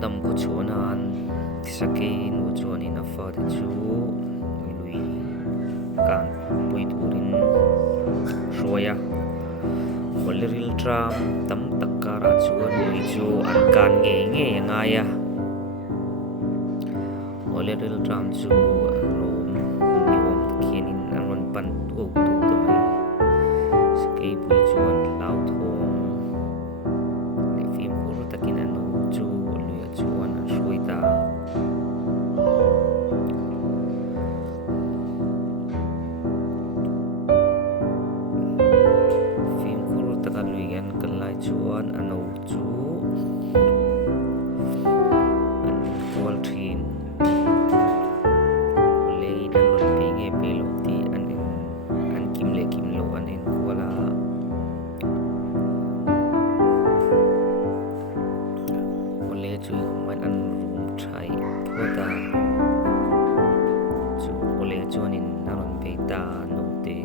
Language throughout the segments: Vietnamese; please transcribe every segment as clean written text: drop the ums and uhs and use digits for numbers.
dam ko chuan sake nu chuan in a fa te chu lui kan pui turin roya oleril tram tam takara chuan lui chu an kan nge ngaya oleril tram chu rom niwam takhianin aron pan tu tamai sake pui chuan lau thong le fim khur takin anu chu lui chuan an ruita chuan ano chu an kual thin le dan lon pe nge pe lo ti an kim lo an in kuala ole chu man an room thai phota chu ole chuan in naron pe ta no te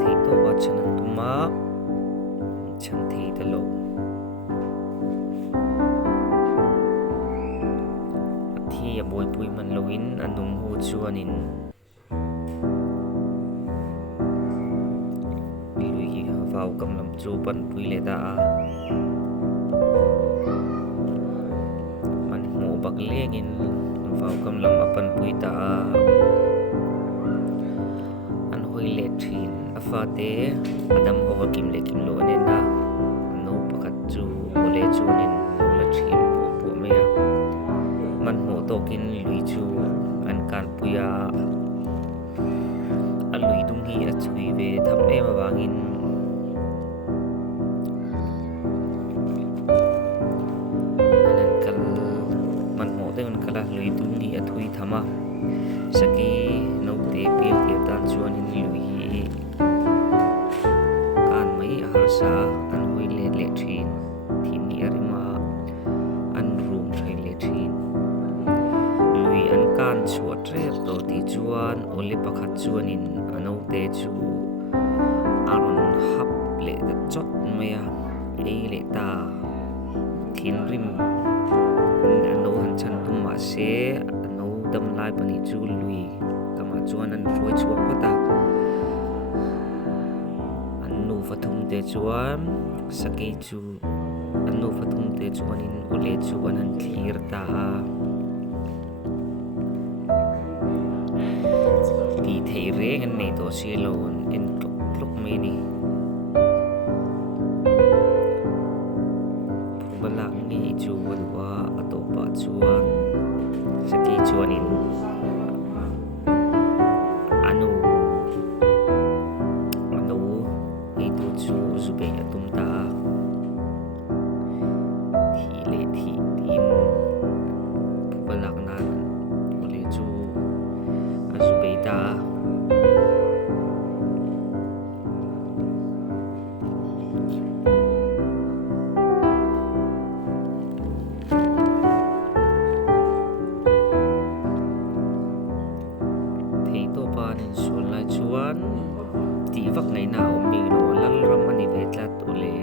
thei to wa chanan tuma chan thi ta lo thi a boy pui man loin anung hu chuanin lui hi vào kam lam chu pan pui le da man mo bak lengin vào kam lam pan pui ta an hoi le thin afa te adam ho kim lo ne na no pakat chu ole chuanin no la thin pu me ya man mo to kin lui chu an kan puya a lui dung hi a chui ve tham em awangin anan kal man mo te an kala lui dung hi a thui thama saki no te pim ke tan chuanin lui hi sa an hoi le thin thim ni arima an room thai le thin lui an kan chuat re to ti chuan ole pakhat chuanin ano te chu aron hap le ta chot meya ei le ta thin rim ano han chan tu ma se ano dam lai pani chu lui kama chuan an roi chuak pata fathum te chuan sake chu anu fathum te chuan in ole chuan an thlir ta ti thei reng an nei to silon in tluk me ni bala ni chu wa atopa chuan sake chuan in zube atum ta thi le thi tin balak na ole chu azube ta thei to pan in sol lai chuan ti vak ngai na om mi lo lal ram ani vetlat ole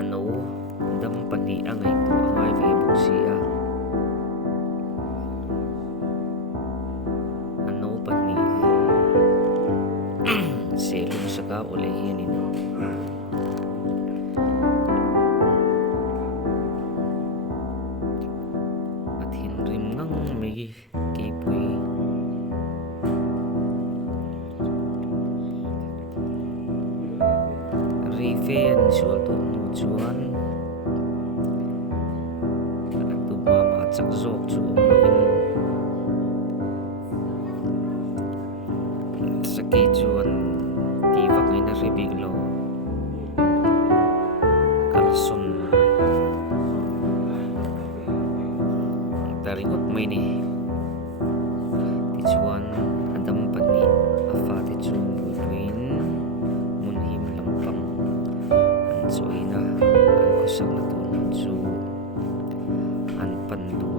ano dam pani angai to angai ve busia ano pani selum saka ole hianin athin rim ngang megi Keipui'n riven sual tu chuan tu ma chak zok chu lovin sake chuan ti vak ngai na rebig lo kalson taringot mai ni ti chuan adam pani afa ti chu buin mun him lampang an choina an kusang na tu chu an pan du